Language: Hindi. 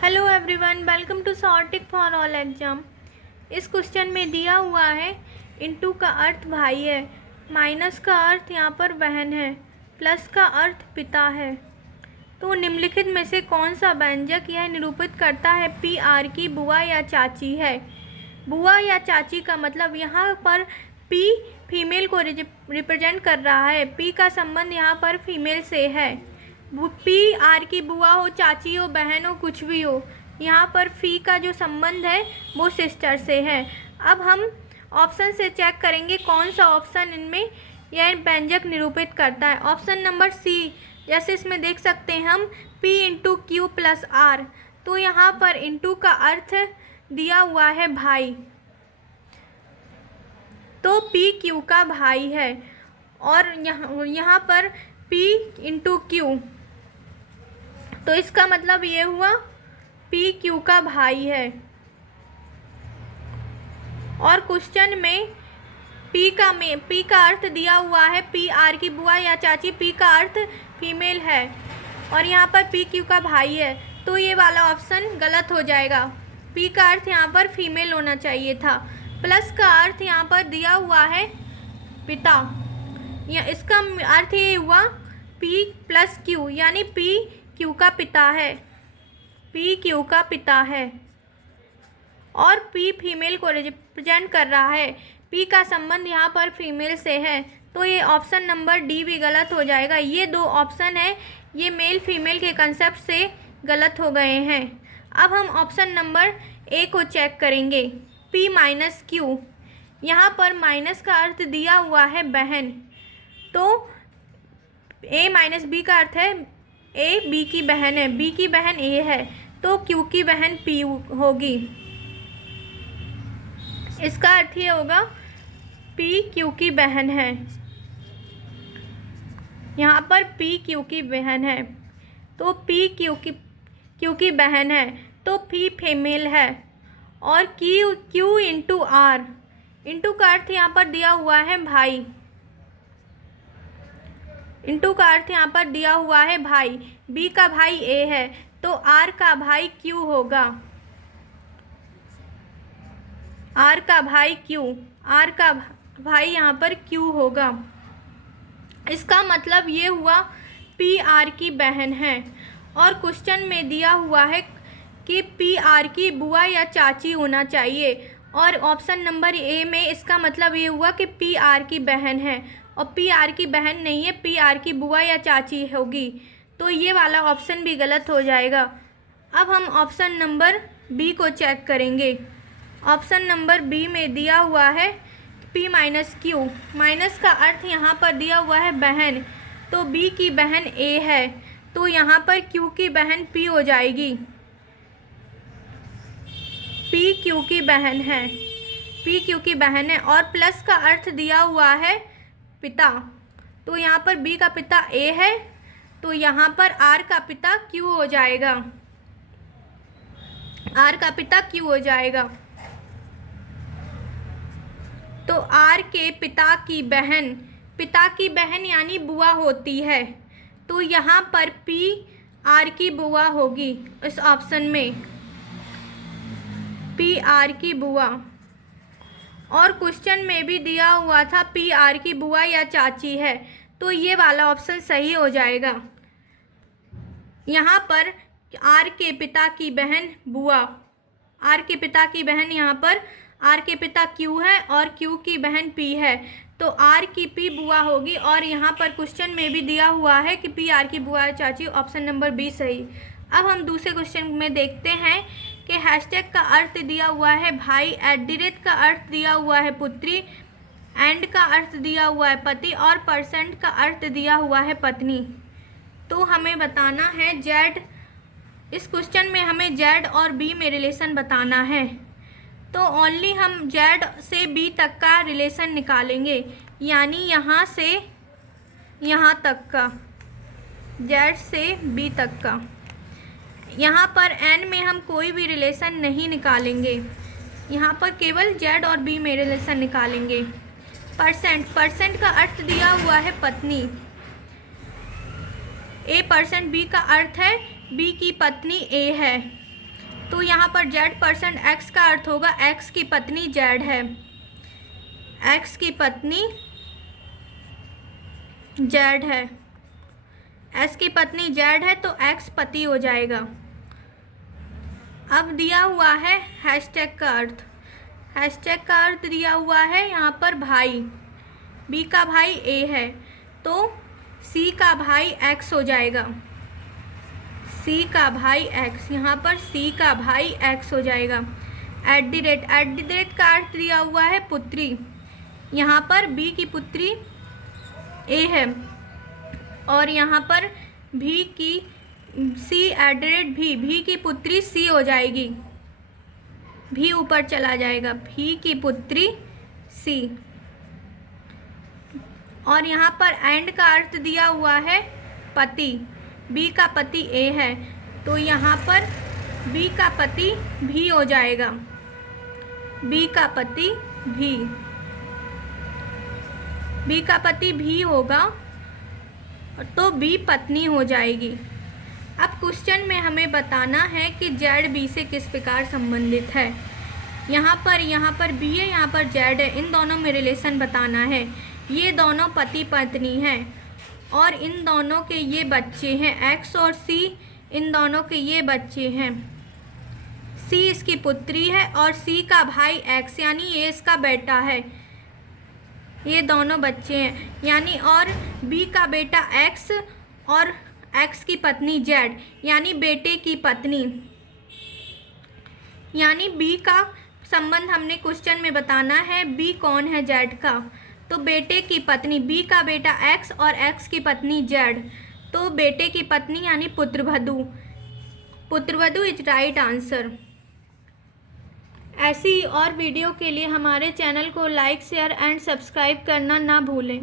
Hello everyone, welcome to Sortik for all exam. इस क्वेश्चन में दिया हुआ है इनटू का अर्थ भाई है, माइनस का अर्थ यहाँ पर बहन है, प्लस का अर्थ पिता है। तो निम्नलिखित में से कौन सा व्यंजक यह निरूपित करता है पी आर की बुआ या चाची है। बुआ या चाची का मतलब यहाँ पर पी फीमेल को रिप्रेजेंट कर रहा है। पी का संबंध यहाँ पर फीमेल से है। पी आर की बुआ हो, चाची हो, बहन हो, कुछ भी हो, यहाँ पर फी का जो संबंध है वो सिस्टर से है। अब हम ऑप्शन से चेक करेंगे कौन सा ऑप्शन इनमें यह व्यंजक निरूपित करता है। ऑप्शन नंबर सी, जैसे इसमें देख सकते हैं हम P into Q plus R, तो यहाँ पर इंटू का अर्थ दिया हुआ है भाई, तो P क्यू का भाई है। और यहाँ पर P इंटू क्यू, तो इसका मतलब ये हुआ P क्यू का भाई है। और क्वेश्चन में P का अर्थ दिया हुआ है P आर की बुआ या चाची, P का अर्थ फीमेल है और यहाँ पर P क्यू का भाई है, तो ये वाला ऑप्शन गलत हो जाएगा। P का अर्थ यहाँ पर फीमेल होना चाहिए था। प्लस का अर्थ यहाँ पर दिया हुआ है पिता, या इसका अर्थ ये हुआ P प्लस क्यू, यानी P क्यू का पिता है, P क्यू का पिता है। और P फीमेल को रिप्रेजेंट कर रहा है। P का संबंध यहाँ पर फीमेल से है, तो ये ऑप्शन नंबर डी भी गलत हो जाएगा। ये दो ऑप्शन है, ये मेल फीमेल के कंसेप्ट से गलत हो गए हैं। अब हम ऑप्शन नंबर ए को चेक करेंगे, P माइनस क्यू। यहाँ पर माइनस का अर्थ दिया हुआ है बहन, तो A माइनस बी का अर्थ है A B की बहन है, B की बहन A है, तो Q की बहन P होगी। इसका अर्थ ये होगा P Q की बहन है। यहाँ पर P Q की बहन है, तो P Q की बहन है, तो P फीमेल है। और Q इंटू आर, इंटू का अर्थ यहाँ पर दिया हुआ है भाई, इंटू का अर्थ यहाँ पर दिया हुआ है भाई। B का भाई A है, तो R का भाई Q होगा, R का भाई Q, R का भाई यहाँ पर Q होगा। इसका मतलब ये हुआ P R की बहन है। और क्वेश्चन में दिया हुआ है कि P R की बुआ या चाची होना चाहिए, और ऑप्शन नंबर ए में इसका मतलब ये हुआ कि P R की बहन है, और P R की बहन नहीं है, P R की बुआ या चाची होगी, तो ये वाला ऑप्शन भी गलत हो जाएगा। अब हम ऑप्शन नंबर बी को चेक करेंगे। ऑप्शन नंबर बी में दिया हुआ है P माइनस क्यू, माइनस का अर्थ यहाँ पर दिया हुआ है बहन, तो B की बहन A है, तो यहाँ पर Q की बहन P हो जाएगी, P Q की बहन है, P Q की बहन है। और प्लस का अर्थ दिया हुआ है पिता, तो यहाँ पर B का पिता A है, तो यहाँ पर R का पिता Q हो जाएगा, R का पिता Q हो जाएगा। तो R के पिता की बहन यानी बुआ होती है, तो यहाँ पर P R की बुआ होगी। इस ऑप्शन में P R की बुआ। और क्वेश्चन में भी दिया हुआ था P R की बुआ या चाची है, तो ये वाला ऑप्शन सही हो जाएगा। यहाँ पर R के पिता की बहन बुआ, R के पिता की बहन, यहाँ पर R के पिता Q है और Q की बहन P है, तो R की P बुआ होगी। और यहाँ पर क्वेश्चन में भी दिया हुआ है कि P R की बुआ या चाची, ऑप्शन नंबर बी सही। अब हम दूसरे क्वेश्चन में देखते हैं कि हैशटैग का अर्थ दिया हुआ है भाई, @ का अर्थ दिया हुआ है पुत्री, एंड का अर्थ दिया हुआ है पति, और परसेंट का अर्थ दिया हुआ है पत्नी। तो हमें बताना है Z, इस क्वेश्चन में हमें Z और B में रिलेशन बताना है, तो ओनली हम Z से B तक का रिलेशन निकालेंगे, यानी यहाँ से यहाँ तक का, Z से B तक का। यहाँ पर N में हम कोई भी रिलेशन नहीं निकालेंगे, यहाँ पर केवल Z और B में रिलेशन निकालेंगे। परसेंट का अर्थ दिया हुआ है पत्नी, A % B का अर्थ है B की पत्नी A है, तो यहाँ पर Z% X का अर्थ होगा X की पत्नी Z है, X की पत्नी Z है, X की पत्नी Z है तो X पति हो जाएगा। अब दिया हुआ है हैशटैग का अर्थ। हैशटैग का अर्थ दिया हुआ है यहाँ पर भाई, B का भाई A है तो C का भाई X हो जाएगा, C का भाई X, यहाँ पर C का भाई X हो जाएगा। एट द रेट का अर्थ दिया हुआ है पुत्री, यहाँ पर B की पुत्री A है और यहाँ पर भी की भी की पुत्री C हो जाएगी, भी ऊपर चला जाएगा, भी की पुत्री C। और यहाँ पर एंड का अर्थ दिया हुआ है पति, B का पति A है तो यहाँ पर B का पति भी हो जाएगा, B का पति भी, B का पति भी होगा तो B पत्नी हो जाएगी। अब क्वेश्चन में हमें बताना है कि Z B से किस प्रकार संबंधित है। यहाँ पर B है, यहाँ पर Z है, इन दोनों में रिलेशन बताना है। ये दोनों पति पत्नी हैं और इन दोनों के ये बच्चे हैं, X और C, इन दोनों के ये बच्चे हैं। C इसकी पुत्री है और C का भाई X यानी ये इसका बेटा है, ये दोनों बच्चे हैं यानी, और B का बेटा X और X की पत्नी Z यानी बेटे की पत्नी, यानी B का संबंध हमने क्वेश्चन में बताना है। B कौन है Z का, तो बेटे की पत्नी, B का बेटा X और X की पत्नी Z, तो बेटे की पत्नी यानी पुत्रवधू, पुत्रवधू इज राइट आंसर। ऐसी और वीडियो के लिए हमारे चैनल को लाइक शेयर एंड सब्सक्राइब करना ना भूलें।